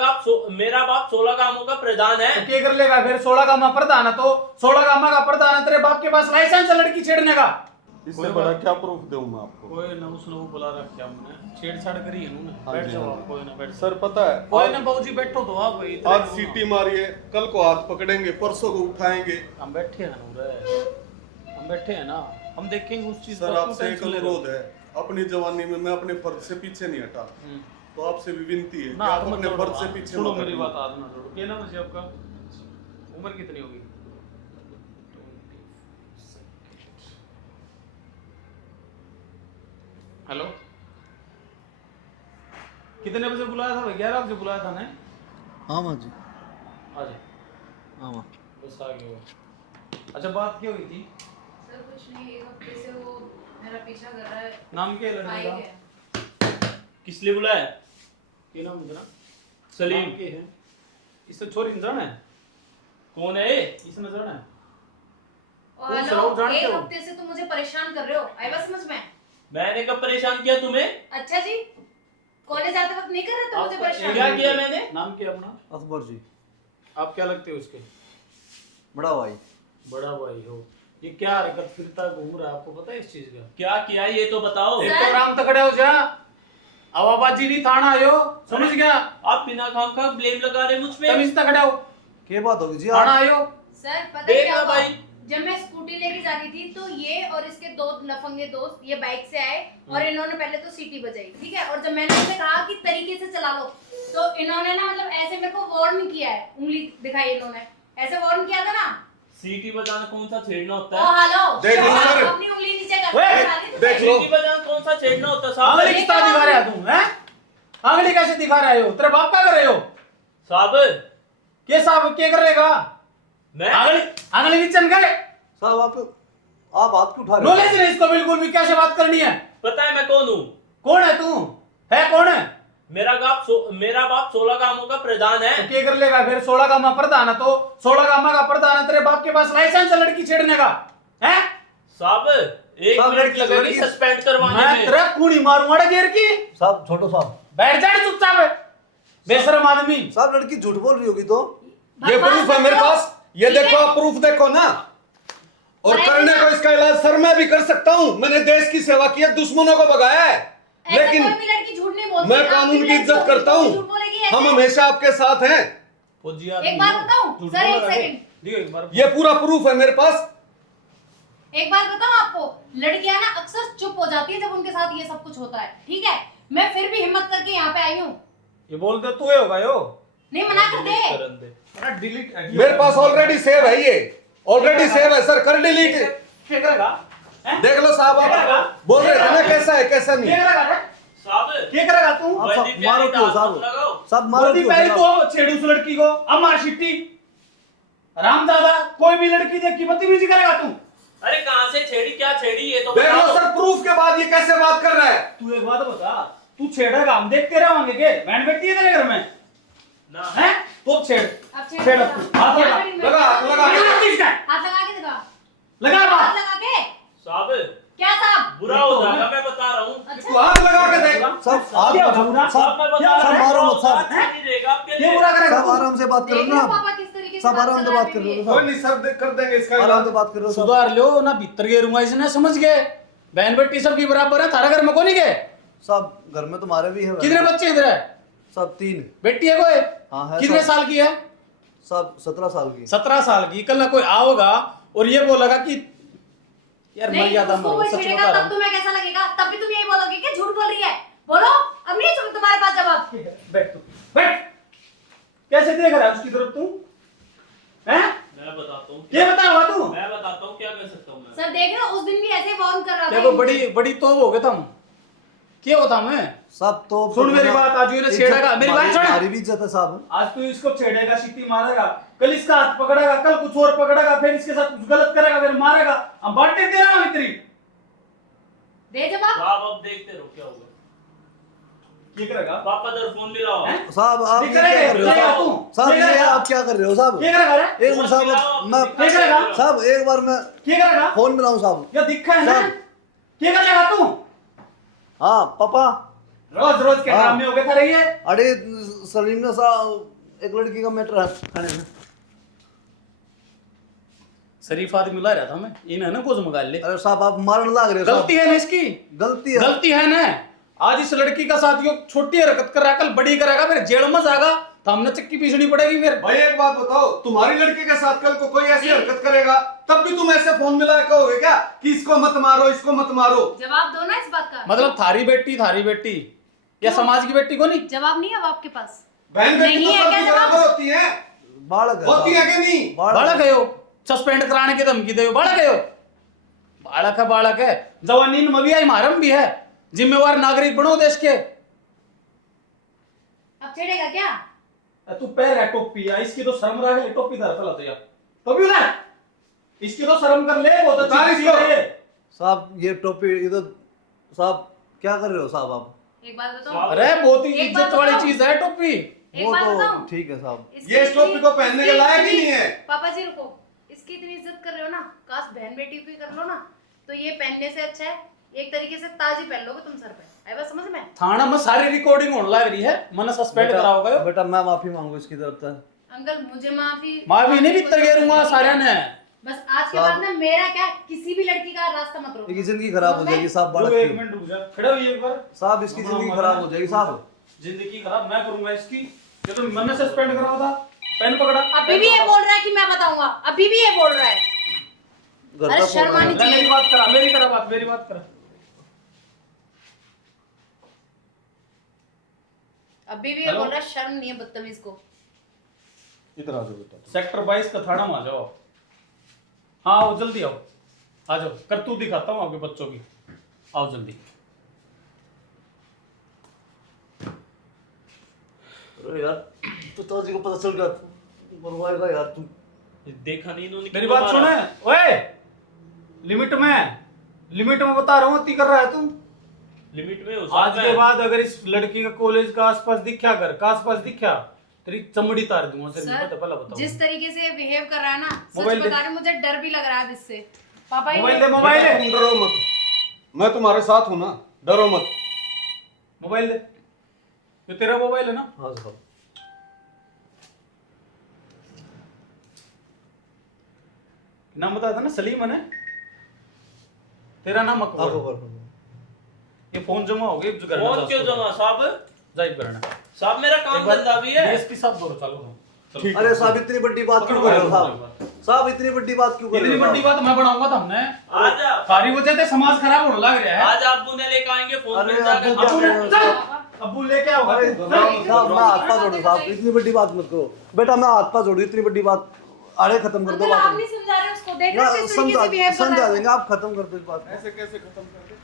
मेरा बाप 16 कामों का प्रधान है। तो क्या कर लेगा फिर? 16 कामा प्रधान है तो 16 कामा का प्रधान है, तेरे बाप के पास लाइसेंस है लड़की छेड़ने का? इससे बड़ा क्या प्रूफ दूं मैं आपको? कोई ना उसने वो बुला रखा हमने, छेड़छाड़ करी है उन्होंने। बैठ जाओ आप, कोई ना बैठ। सर पता है कोई ना बाबूजी बैठो तो आप इतने आज सीटी मारिए, कल को हाथ पकड़ेंगे, परसों को उठाएंगे। हम बैठे हैं नूरे, हम बैठे हैं ना, हम देखेंगे उस चीज सर आपसे एक अनुरोध है, अपनी जवानी में मैं अपने फर्ज से पीछे नहीं हटा, तो आपसे भी विनती है कि आप अपने फर्ज से पीछे सुनो मत मेरी हटिए। बात, आज ना छोड़ो। क्या नाम है जी आपका? उम्र कितनी होगी? हेलो, कितने बजे बुलाया था भाई? 11 बजे बुलाया था ना? हाँ माँ जी। आज हाँ माँ। बस आ गए हो। अच्छा बात क्या हुई थी? सर कुछ नहीं, एक हफ्ते से वो मेरा पीछा कर रहा है। नाम क्या है लड़के बाइक का? है। किस लिए बुलाया? क्या नाम है तेरा? सलीम। नाम क्या है? इससे छोरी इंसान है? कौन है ये? इसने जाना है? और कौन सा हेलो, लोग जानते एक हो? हफ्ते से तुम मुझे परेशान कर रहे हो, आई बात समझ में? मैंने कब परेशान किया तुम्हें? अच्छा जी, कॉलेज आते वक्त नहीं कर रहे तो मुझे आपका परेशान? क्या किया मैंने? नाम क्या है अपना? अकबर जी। आप क्या लगते हो उसके? बड़ा भाई। बड़ा भाई हो। ये क्या हरकत फिरता घूम रहा है, आपको पता है इस चीज का? क्या किया ये तो बताओ। एक तो राम तकड़े हो जा, आवाबाजी नहीं थाना आयो, समझ गया? आप बिना खाम खा ब्लेम लगा रहे मुझ पे। तुम इस तकड़े हो, क्या बात होगी जी? थाना आप आयो। सर पता देख क्या लो हुआ? भाई। जब मैं स्कूटी लेके जा रही थी तो ये और इसके दो लफंगे दोस्त ये बाइक से आए और इन्होंने पहले तो सीटी बजाई, ठीक है? और जब मैंने उनसे कहा कि तरीके से चला लो तो इन्होंने ना मतलब ऐसे मेरे को वार्न किया है, उंगली दिखाई इन्होंने, ऐसे वार्न किया था ना। सीटी बजाना कौन सा छेड़ना होता ओ है? हेलो, देख लो सर। अपनी उंगली नीचे कर, वे, देख लो। सीटी बजाना कौन सा छेड़ना होता है आंगली साहब? किस तरह दिखा रहा है तुम? हैं? आंगली कैसे दिखा रहे हो? तेरे बाप क्या कर रहे हो? साहब ये साहब क्या कर लेगा? मैं आंगली नीचे गए। साहब आप हाथ क्यों उठा रहे हो? नॉलेज नहीं इसको बिल्कुल भी, कैसे बात करनी है? पता है मैं कौन हूँ? कौन है तू? है कौन है? मेरा बाप 16 कामों का प्रधान है। तो क्या कर लेगा फिर? 16 कामा प्रधान है तो 16 कामा का प्रधान है, तेरे बाप के पास लाइसेंस है लड़की छेड़ने का? हैं? साहब एक साहब, मिनट लगेगी लड़की- सस्पेंड करवाने मैं में। तेरा खूनी मारूंगा घेर की। साहब छोटो साहब। बैठ जा चुपचाप, बेशरम आदमी। साहब लड़की झूठ बोल रही होगी तो? ये प्रूफ है मेरे पास, ये देखो आप प्रूफ देखो ना। और करने को इसका इलाज सर मैं भी कर सकता हूँ, मैंने देश की सेवा की है, दुश्मनों को भगाया है, ऐसे लेकिन कोई भी लड़की झूठ नहीं बोलती। मैं आपकी कानून की लड़की इज्जत झूठ करता बोलेगी, हूँ। झूठ बोलेगी ऐसे। हम हमेशा आपके साथ हैं। फौजी एक बात बताऊं सर, एक सेकंड, दियो एक बार। ये पूरा प्रूफ है मेरे पास। एक बात बताऊं आपको, लड़कियां ना अक्सर चुप हो जाती है जब उनके साथ ये सब कुछ होता है, ठीक है? मैं फिर भी हिम्मत करके यहाँ पे आई हूँ। ये बोल दे तू ही होगा यो। नहीं मना कर दे। करन दे। डिलीट मेरे पास ऑलरेडी सेव है, ये ऑलरेडी सेव है सर, कर डिलीट। क्या करेगा? हैं? देख लो साहब, आप बोल रहे थे ना कैसा है कैसा नहीं। क्या करेगा रे? साहब क्या करेगा तू? आप वर्दी सब मारो प्यारी क्यों दांत साहब? लगाओ। साहब मारो वर्दी क्यों? पहली साहब? तो छेड़ू उस लड़की को, अब मार शिट्टी। रामदादा कोई भी लड़की देखी बदतमीजी करेगा तू? अरे कहाँ से छेड़ी, क्या छेड़ी ये तो देख लो बताओ। सर, प्रूफ के बाद ये कैसे बात कर रहा है। तू एक बात बता, तू छेड़ेगा हम देखते रहेंगे के? बहन बेटी है तेरे घर में? ना हैं? तो छेड़। अब छेड़ छेड़ दो। अब तू। हाथ लगा। लगा लगा लगा किसका? हाथ लगा के दिखा। लगा हाथ बात। लगा के। साहब क्या साहब? बुरा हो जाएगा, मैं बता रहा हूँ। अच्छा तू हाथ लगा के देख। साहब हाथ क्या मत- होगा? साहब मैं बता क्या रहा साहब हूँ, मारो मत, साहब। बात नहीं रहेगा आपके ये लिए। बुरा करेगा साहब तू? आराम से बात करो देख ना। लो पापा किस तरीके से साहब बात आराम कर से रहा बात है कर अभी लो भी। कोई साहब। नहीं सर, कर देंगे इसका आराम इलाज। से बात कर लो साहब। सुधार लो ना, भीतर के रूम इसने समझ गए। बहन बेटी सबकी बराबर है, थारा घर में कौन गए? साहब घर में तुम्हारे भी है। कितने बच्चे इधर है? साहब 3। बेटी है कोई? हाँ है कितने साहब। साल की है? साहब 17 साल की। 17 साल की। कल ना कोई आओगा और ये बोलेगा कि यार नहीं, मर्यादा उसको मरो, कोई सच छेड़ेगा बता रहा तब हूं। तुम्हें कैसा लगेगा? तब भी तुम यही बोलोगे कि झूठ बोल रही है। बोलो, अब नहीं तुम्हारे पास जवाब। बैठ तू, बैठ। कैसे देख रहा है उसकी तरफ तू? हैं? मैं बताता हूँ, ये बता रहा तू? मैं बताता हूँ क्या कर सकता हूँ मैं। सर देख रहे हो, उस दिन भी ऐसे वार्न कर रहा था। देखो बड़ी बड़ी तोप हो गए तुम। क्या होता मैं? साहब तो सुन मेरी बात, आज ये छेड़ेगा, मेरी बात सुन। हमारी भी इज्जत है साहब। आज तू इसको छेड़ेगा, सीटी मारेगा, कल इसका हाथ पकड़ेगा, कल कुछ और पकड़ेगा, फिर इसके साथ कुछ गलत करेगा, फिर मारेगा। हम बांटते दे रहा हूं इतनी। दे जवाब। साहब अब देखते रहो क्या होगा। क्या करेगा? पापा इधर फोन मिलाओ। हैं? साहब आप ये क्या क्या करेगा? कर रहे हो क्या साहब? तू? साहब क्या ये करेगा? आप क्या कर रहे हो साहब? क्या करेगा रे? एक मिनट साहब मैं क्या करेगा? साहब एक बार मैं क्या करेगा? फोन मिलाऊं साहब। क्या दिक्कत है ना? साहब। क्या करेगा तू? हाँ पापा। रोज रोज के हाँ। ड्रामे हो गए था रही है। अरे सलीम ने सा एक लड़की का मैटर है खाने में। शरीफ आदमी ला रहा था मैं, इन्हें ना कुछ मंगा ले। अरे साहब आप मारने लग रहे हो साहब। गलती है ना इसकी, गलती है। गलती है ना। आज इस लड़की का साथियों छोटी हरकत कर रहा है, कल बड़ी करेगा, फिर जेल में जाएगा तो हमने चक्की पीसनी पड़ेगी फिर। भाई एक बात बताओ, तुम्हारी लड़के के साथ कल को कोई ऐसी हरकत करेगा तब भी तुम ऐसे फोन मिला कहोगे क्या कि इसको मत मारो, इसको मत मारो? जवाब दो ना इस बात का। मतलब थारी बेटी या समाज की बेटी को नहीं जवाब नहीं है अब आपके पास? बहन बेटी नहीं तो है सबकी क्या बराबर जवाब? होती है, बालक है होती है साहब। कि नहीं? बालक है, सस्पेंड कराने की धमकी दे, बालक है, बालक है। जवानी में भी आई मारम भी है, जिम्मेवार नागरिक बनो देश के। अब छेड़ेगा क्या? तू पैर है टोपी है, इसकी तो शर्म रहा है, टोपी धर पला तो यार टोपी उतार, इसकी तो शर्म कर ले। बहुत उतार अच्छी इसको। चीज़ है। साहब ये टोपी इधर साहब क्या कर रहे हो साहब आप? एक बात बताओ, अरे बहुत ही एक बात इज्जत वाली बताओ। चीज है टोपी। एक वो बात तो बताओ, ठीक है साहब। ये इस टोपी को पहनने के लायक ही नहीं है। पापा जी रुको, इसकी इतनी इज्जत कर रहे हो ना, काश बहन बेटी भी कर लो ना, तो ये पहनने से अच्छा है एक तरीके से ताज ही पहन लोगे तुम सर पे। आई बात समझ में? थाना में सारी रिकॉर्डिंग होने लग रही है, मैंने सस्पेंड कराओगे। बेटा मैं माफी मांगू इसकी तरफ से। अंकल मुझे माफी नहीं भी तगेरूंगा सारे ने। बस आज के बाद ना मेरा क्या किसी भी लड़की का रास्ता मत रोको। इसकी जिंदगी खराब हो जाएगी साहब। रुक बालक एक की मिनट रुक जा, खड़े हो एक बार। साहब इसकी जिंदगी खराब हो जाएगी साहब। जिंदगी खराब मैं करूंगा इसकी? ये तो मैंने सस्पेंड करा था, पेन पकड़ा। अभी भी ये बोल रहा है कि मैं बताऊंगा, अभी भी ये बोल रहा है। घर अरे का शर्म फोन आनी है। चाहिए। मेरी बात करा, मेरी करा बात, मेरी बात करा। अभी भी ये बोल रहा है, शर्म नहीं है बदतमीज को। इधर आ जाओ बेटा। सेक्टर 22 का थाना में आ जाओ। हाँ आओ जल्दी आओ, आ जाओ, करतूत दिखाता हूँ आपके बच्चों की। आओ जल्दी। अरे यार तो ताजी को पता चल गया मरवाएगा यार तू। देखा नहीं इन्होंने मेरी कितना बात मारा। सुने ओए, लिमिट में बता रहा हूँ, अति कर रहा है तू। लिमिट में हो आज सकता के है। बाद अगर इस लड़की का कॉलेज का आसपास दिखा, घर का आसपास दिखा, तेरी चमड़ी तार दूंगा सर। सर, पहला बताओ। जिस तरीके से बिहेव कर रहा है ना, सच मोबाइल दे। बता रही हूं, मुझे डर भी लग रहा है इससे। पापा ये मोबाइल दे, मोबाइल बेटा, दे, तुम डरो मत, मैं तुम्हारे साथ हूं ना, डरो मत। मोबाइल दे। ये तेरा मोबाइल है ना? हाँ साहब। नाम बताया था ना, सलीम है ना? तेरा नाम अकबर। ये फोन जमा हो गया, जो करना था फोन क्यों उसको। जमा साहब? जाहिर करना। साहब मेरा काम धंधा भी है। डीएसपी साहब दोनों चालू हो। चलो। अरे साहब इतनी बड़ी बात क्यों कर रहे हो साहब? साहब इतनी बड्डी बात क्यों कर रहे इतनी हो बड़ी साहब? बात मैं बनाऊंगा तो हमने आज सारी वजह से समाज खराब होने लग रहा है। आज अब्बू ने लेकर आएंगे फोन अरे मिल जाएगा। अब्बू अब्बू क्या ने- चल, अब्बू लेके आओ। अरे साहब मैं हाथ पा जोड़ू साहब, इतनी बड़ी बात मत करो बेटा, मैं हाथ पा जोड़ू, इतनी बड़ी बात अरे खत्म कर दो अंकल आप बात। नहीं समझा रहे उसको, देख ना रहे हो किस तरीके से बिहेव कर रहा समझा है। देंगे, आप खत्म कर दो इस बात को। ऐसे कैसे खत्म कर दे?